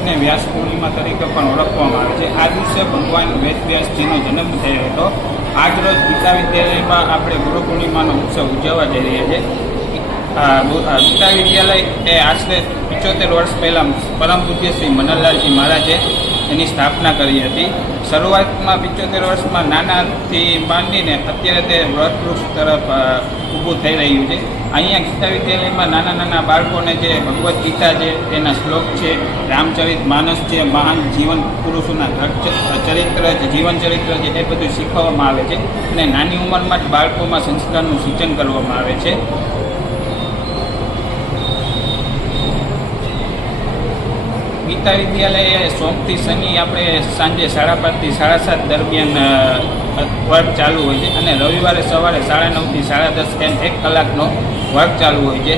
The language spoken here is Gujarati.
દિવસને વ્યાસ પૂર્ણિમા તરીકે પણ ઓળખવામાં આવે છે. આ દિવસે ભગવાન વેદવ્યાસજીનો જન્મ થયો હતો. આજ રોજ ગીતા વિદ્યાલયમાં આપણે ગુરુ પૂર્ણિમાનો ઉત્સવ ઉજવવા જઈ રહ્યા છીએ. ગીતા વિદ્યાલય એ આશરે 75 વર્ષ પહેલાં પરમ પૂજ્ય શ્રી મનનલાલજી મહારાજે એની સ્થાપના કરી હતી. શરૂઆતમાં 75 વર્ષમાં નાનાથી માંડીને અત્યારે તે વ્રતવૃક્ષ તરફ ઊભું થઈ રહ્યું છે. અહીંયા ગીતા વિદ્યાલયમાં નાના નાના બાળકોને જે ભગવદ્ ગીતા છે, તેના શ્લોક છે, રામચરિત માનસ છે, મહાન જીવન પુરુષોના ચરિત્ર છે, જીવન ચરિત્ર છે, એ બધું શીખવવામાં આવે છે અને નાની ઉંમરમાં જ બાળકોમાં સંસ્કારનું સિંચન કરવામાં આવે છે. ગીતા વિદ્યાલય સોમથી શનિ આપણે સાંજે 5:30 થી 7:30 દરમિયાન વર્ગ ચાલુ હોય છે અને રવિવારે સવારે 9:30 થી 10:30 એમ 1 કલાકનો વર્ગ ચાલુ હોય છે.